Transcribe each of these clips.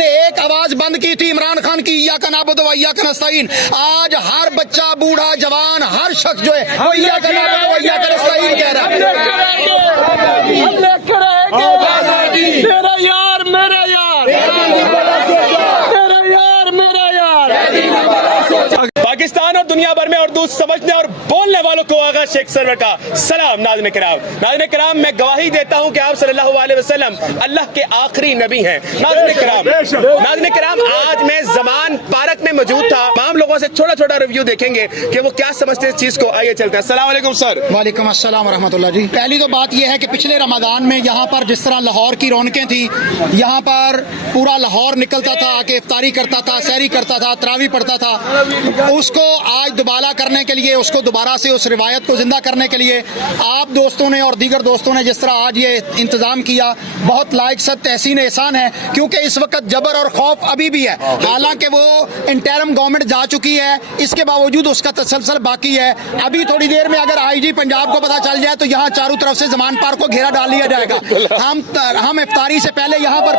نے ایک آواز بند کی تھی عمران خان کی ایاک نعبد و ایاک نستعین. آج ہر بچہ بوڑھا جوان ہر شخص جو ہے وہ ایاک نعبد و ایاک نستعین کہہ رہا ہے. میرا یار میرا یار میرا یار میرا یار. پاکستان اور دنیا بھر میں اردو سمجھنے اور بولنے والوں کو آغا شیخ سرور کا سلام. ناظرین کرام میں گواہی دیتا ہوں کہ آپ صلی اللہ علیہ وسلم اللہ کے آخری نبی ہیں. ناظرین کرام آج میں زمان پارک میں موجود تھا. تمام لوگوں سے چھوٹا چھوٹا ریویو دیکھیں گے کہ وہ کیا سمجھتے ہیں اس چیز کو. آئیے چلتے ہیں. السلام علیکم سر. وعلیکم السلام ورحمۃ اللہ جی. پہلی تو بات یہ ہے کہ پچھلے رمضان میں یہاں پر جس طرح لاہور کی رونقیں تھیں, یہاں پر پورا لاہور نکلتا تھا کہ افطاری کرتا تھا, سحری کرتا تھا, تراویح پڑھتا تھا, اس کو آج دوبالا کرنے کے لیے, اس کو دوبارہ سے اس روایت کو زندہ کرنے کے لیے آپ دوستوں نے اور دیگر دوستوں نے جس طرح آج یہ انتظام کیا, بہت لائق صد تحسین احسان ہے. کیونکہ اس وقت جبر اور خوف ابھی بھی ہے, حالانکہ وہ انٹرم گورنمنٹ جا چکی ہے, اس کے باوجود اس کا تسلسل باقی ہے. ابھی تھوڑی دیر میں اگر آئی جی پنجاب کو پتہ چل جائے تو یہاں چاروں طرف سے زمان پارک کو گھیرا ڈال لیا جائے گا. ہم افطاری سے پہلے یہاں پر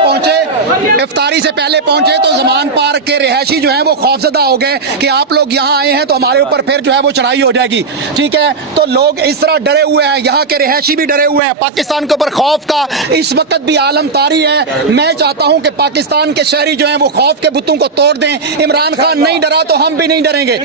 پہنچے تو زمان پارک کے رہائشی جو ہیں وہ خوفزدہ ہو گئے کہ آپ لوگ یہاں آئے ہیں تو ہمارے اوپر پھر جو ہے وہ چڑھائی ہو جائے گی. ٹھیک ہے, تو لوگ اس طرح ڈرے ہوئے ہیں, یہاں کے رہائشی بھی ڈرے ہوئے ہیں. پاکستان کے اوپر خوف کا اس وقت بھی عالم طاری ہے. میں چاہتا ہوں کہ پاکستان کے شہری جو ہیں وہ خوف کے بتوں کو توڑ دیں. عمران خان نہیں ڈرا تو ہم بھی نہیں ڈریں گے.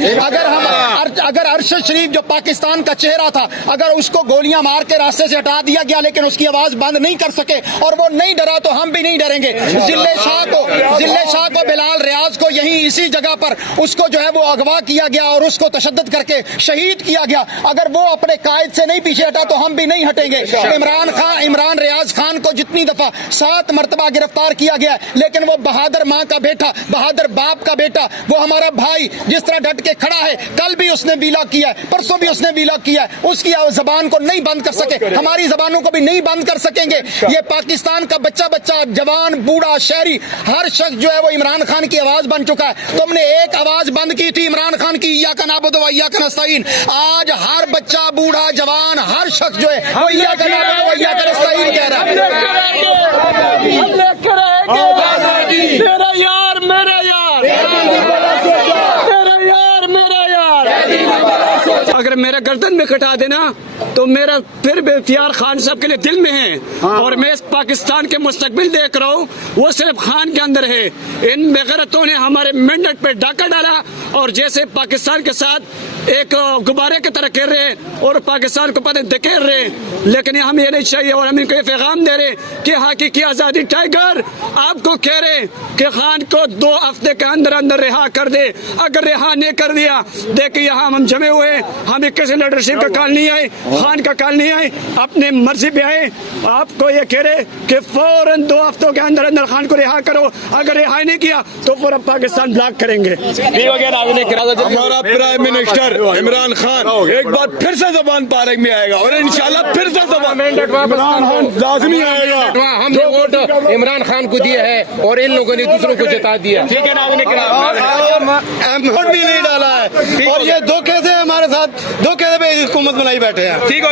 اگر ارشد شریف جو پاکستان کا چہرہ تھا, اگر اس کو گولیاں مار کے راستے سے ہٹا دیا گیا لیکن اس کی آواز بند نہیں کر سکے اور وہ نہیں ڈرا تو ہم بھی نہیں ڈریں گے. ضلع شاہ کو بلال ریاض کو یہیں اسی جگہ پر اس کو جو ہے وہ اغوا کیا گیا اور اس کو تشدد کر کے شہید کیا گیا. اگر وہ اپنے قائد سے نہیں پیچھے ہٹا تو ہم بھی نہیں ہٹیں گے. عمران ریاض خان کو جتنی دفعہ 7 مرتبہ گرفتار کیا گیا, لیکن وہ بہادر ماں کا بیٹا, بہادر باپ کا بیٹا, وہ ہمارا بھائی جس طرح ڈٹ کے کھڑا ہے. کل بھی اس نے ویلا کیا ہے, پرسوں بھی اس نے ویلا کیا ہے. اس کی زبان کو نہیں بند کر سکے, ہماری زبانوں کو بھی نہیں بند کر سکیں گے. یہ پاکستان کا بچہ جوان بوڑھا شہری ہر شخص جو ہے وہ عمران خان کی آواز بن چکا ہے. تم نے ایک آواز بند کی تھی عمران خان کی ایاک نعبد و ایاک نستعین. آج ہر بچہ بوڑھا جوان ہر شخص جو ہے وہ ایاک نعبد و ایاک نستعین کہہ رہا ہے. میرا یار میرا یار میرا یار میرا یار. اگر میرا گردن میں کٹا دینا تو میرا پھر بھی اختیار خان صاحب کے لیے دل میں ہے, اور میں اس پاکستان کے مستقبل دیکھ رہا ہوں وہ صرف خان کے اندر ہے. ان بےغیرتوں نے ہمارے مینڈیٹ پہ ڈاکہ ڈالا اور جیسے پاکستان کے ساتھ ایک غبارے کی طرح کہہ رہے اور پاکستان کو پتہ دکھیر رہے. لیکن ہم یہ نہیں چاہیے, اور ہم ان کو یہ پیغام دے رہے کہ حقیقی آزادی ٹائیگر آپ کو کہہ رہے کہ خان کو 2 ہفتے کے اندر رہا کر دے. اگر رہا نہیں کر دیا, دیکھیں یہاں ہم جمے ہوئے, ہمیں کسی لیڈرشپ کا کال نہیں آئی, خان کا کال نہیں آئی, اپنے مرضی پہ آئے. آپ کو یہ کہہ رہے کہ فوراً 2 ہفتوں کے اندر خان کو رہا کرو. اگر رہا نہیں کیا تو پورا پاکستان بلاک کریں گے. ہمارا پرائم منسٹر عمران خان ایک بار پھر سے زبان پارک میں آئے گا اور انشاءاللہ پھر سے زبان لازمی آئے گا. ہم نے ووٹ عمران خان کو دیا ہے اور ان لوگوں نے دوسروں کو جتا دیا. ٹھیک ہے ووٹ بھی نہیں ڈالا ہے اور یہ دھوکے سے ہمارے ساتھ دھوکے سے حکومت بنائی بیٹھے ہیں. ٹھیک ہے.